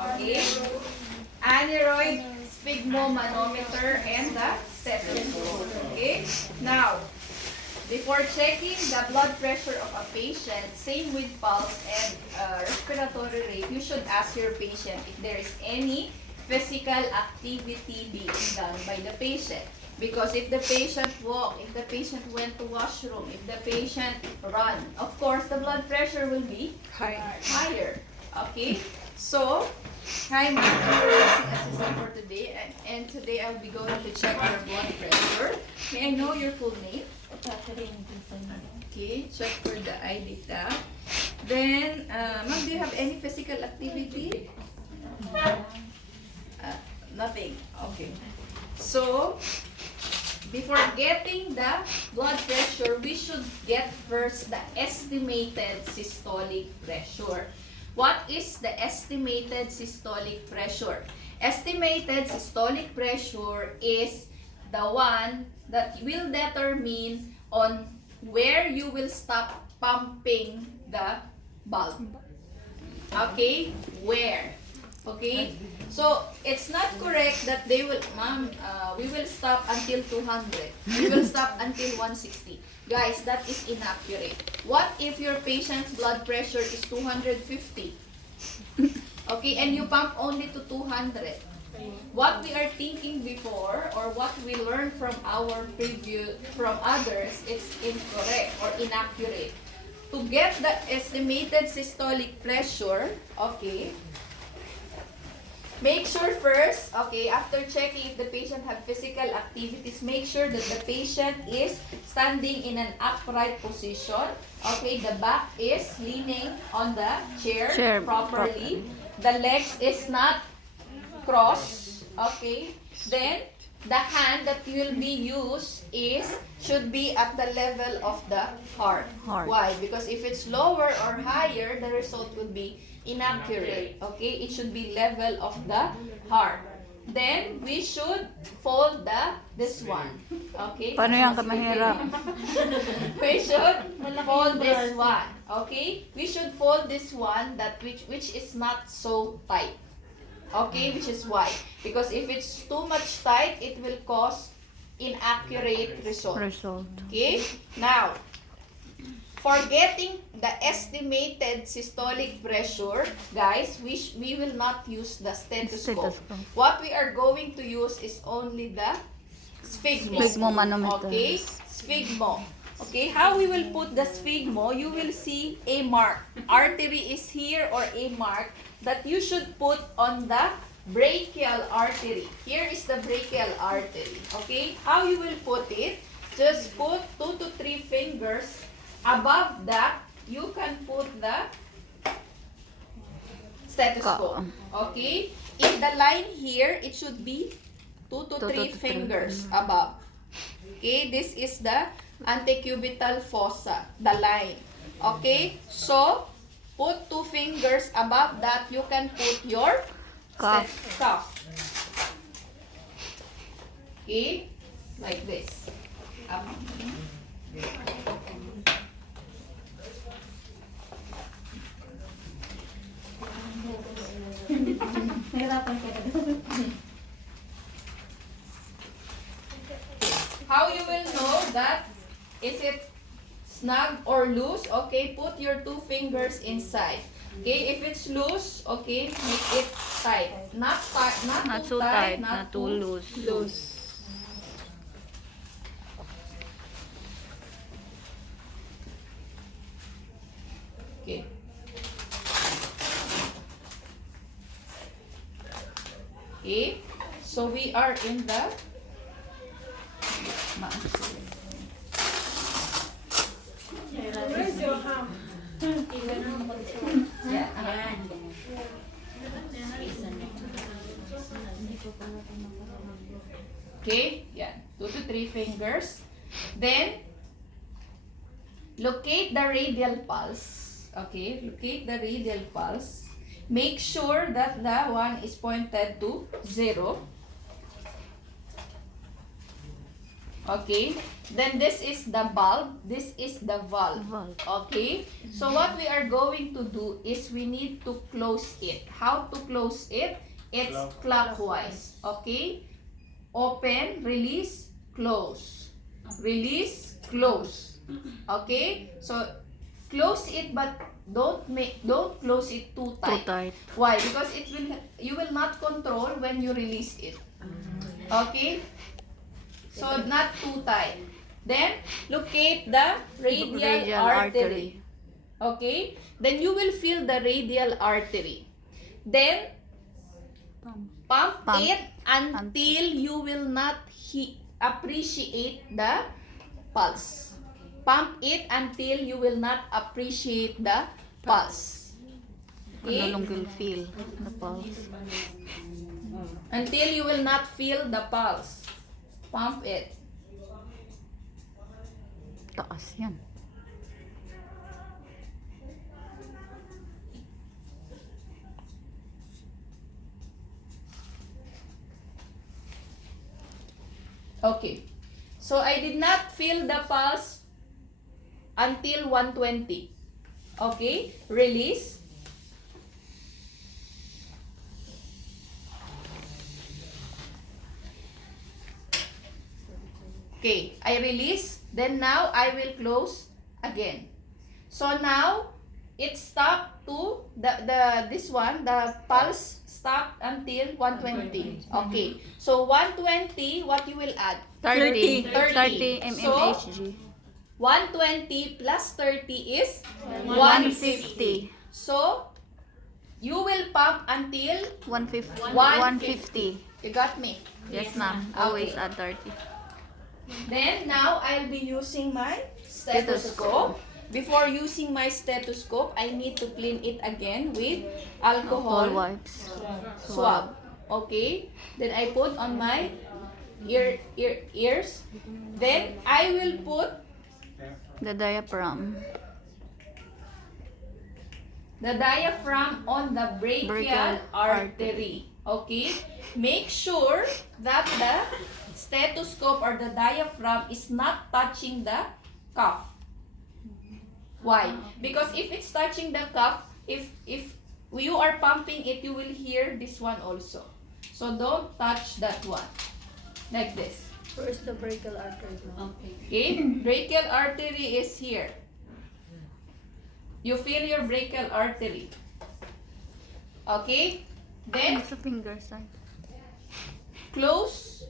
Okay? Aneroid, sphygmomanometer, and the stethoscope. Okay? Now, before checking the blood pressure of a patient, same with pulse and respiratory rate, you should ask your patient if there is any physical activity being done by the patient. Because if the patient walked, if the patient went to washroom, if the patient run, of course the blood pressure will be higher. Okay? So, hi ma'am, I'm your nursing assistant for today, and today I'll be going to check your blood pressure. May I know your full name? Okay, check for the ID tab. Then, ma'am, do you have any physical activity? Nothing. Okay. So, before getting the blood pressure, we should get first the estimated systolic pressure. What is the estimated systolic pressure? Estimated systolic pressure is the one that will determine on where you will stop pumping the bulb. Okay? Where? Okay? So, it's not correct that they will, ma'am, we will stop until 200. We will stop until 160. Guys, that is inaccurate. What if your patient's blood pressure is 250? Okay, and you pump only to 200. What we are thinking before, or what we learned from our preview, from others, it's incorrect or inaccurate. To get the estimated systolic pressure, okay, make sure first, okay, after checking if the patient have physical activities, make sure that the patient is standing in an upright position. Okay, the back is leaning on the chair properly. The legs is not crossed. Okay, then the hand that will be used should be at the level of the heart. Why? Because if it's lower or higher, the result would be inaccurate. Okay, it should be level of the heart. Then we should fold this one. Okay. Paano yan ka mahirap? We should fold this one. Okay, we should fold this one which is not so tight. Okay, which is why? Because if it's too much tight, it will cause inaccurate result. Okay? Now, for getting the estimated systolic pressure, guys, we will not use the stethoscope. What we are going to use is only the sphygmomanometer. Okay? Sphygmo. Okay, how we will put the sphygmo, you will see a mark. Artery is here or a mark that you should put on the brachial artery. Here is the brachial artery. Okay, how you will put it? Just put 2 to 3 fingers. Above that, you can put the stethoscope. Okay, in the line here, it should be 2 to 3 fingers above. Okay, this is the antecubital fossa, the line. Okay, so put 2 fingers above that, you can put your cuff. Okay, like this. Up. How you will know that is it snug or loose? Okay, put your 2 fingers inside. Okay, if it's loose, okay, make it tight. Not too tight, not too loose. Okay. Okay, so we are in the Where's your ham? Okay, yeah, 2 to 3 fingers. Then, locate the radial pulse. Okay, locate the radial pulse. Make sure that the one is pointed to 0. Okay, then this is the bulb, this is the valve. Okay, so what we are going to do is we need to close it. How to close it? It's clockwise. Okay, open, release, close, release, close. Okay, so close it, but don't close it too tight. Why? Because you will not control when you release it. Okay, so not too tight. Then locate the radial artery. Okay, then you will feel the radial artery. Then pump it until you will not appreciate the pulse. Pump it until you will not appreciate the pulse. Okay? No longer feel the pulse. Until you will not feel the pulse. Pump it. Taas yan. Okay. So I did not feel the pulse until 120. Okay. Release. Okay. I release. Then now I will close again. So now it stopped to this one, the pulse stopped until 120. Okay. So 120, what you will add? 30 30 mmHg. 120 plus 30 is 150. So you will pump until 150. 150. You got me? Yes, ma'am. Always add 30. Then now I'll be using my stethoscope. Before using my stethoscope, I need to clean it again with alcohol wipes. swab. Okay? Then I put on my ears. Then I will put The diaphragm. on the brachial artery. Okay? Make sure that the stethoscope or the diaphragm is not touching the cuff. Why? Because if it's touching the cuff, if you are pumping it, you will hear this one also. So don't touch that one. Like this. Where is the brachial artery? Okay? Brachial artery is here. You feel your brachial artery. Okay? Then Sa finger side. close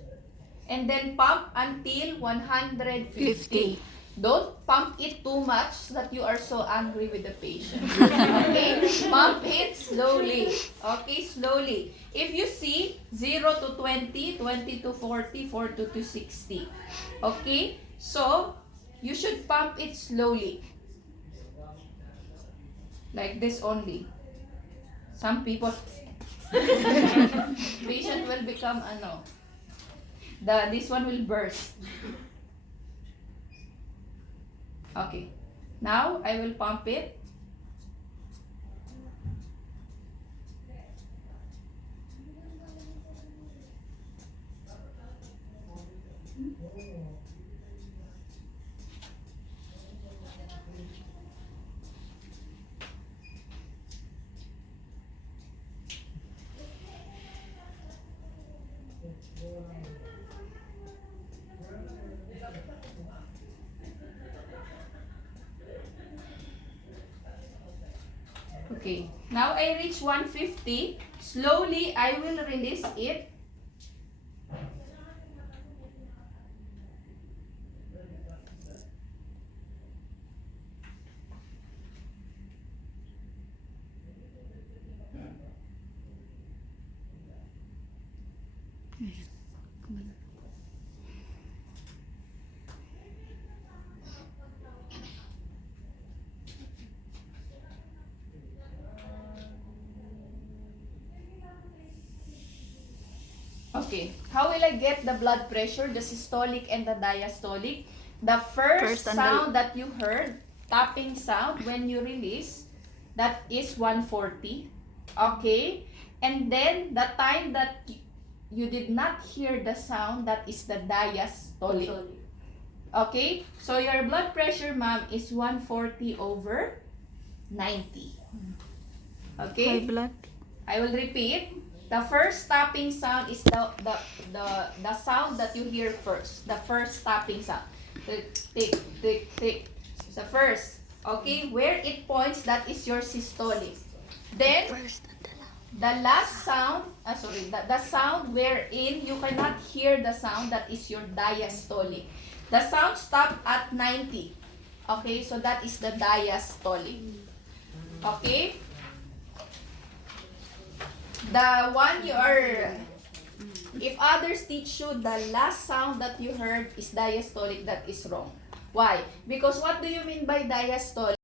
and then pump until 150. Don't pump it too much that you are so angry with the patient. Okay? Pump it slowly. Okay? Slowly. If you see 0 to 20, 20 to 40, 40 to 60. Okay? So, you should pump it slowly. Like this only. Some people patient will become this one will burst. Okay. Now I will pump it. Okay, now I reach 150. Slowly, I will release it. Okay, how will I get the blood pressure, the systolic and the diastolic? The first sound that you heard, tapping sound when you release, that is 140. Okay, and then the time that you did not hear the sound, that is the diastolic. Okay? So your blood pressure, ma'am, is 140/90. High Okay? blood. I will repeat. The first tapping sound is the sound that you hear first. The first tapping sound. Tick, tick, tick, tick. The first. Okay? Where it points, that is your systolic. Then, First and the last. the last sound, the sound wherein you cannot hear the sound, that is your diastolic. The sound stopped at 90. Okay, so that is the diastolic. Okay? The one you are, if others teach you the last sound that you heard is diastolic, that is wrong. Why? Because what do you mean by diastolic?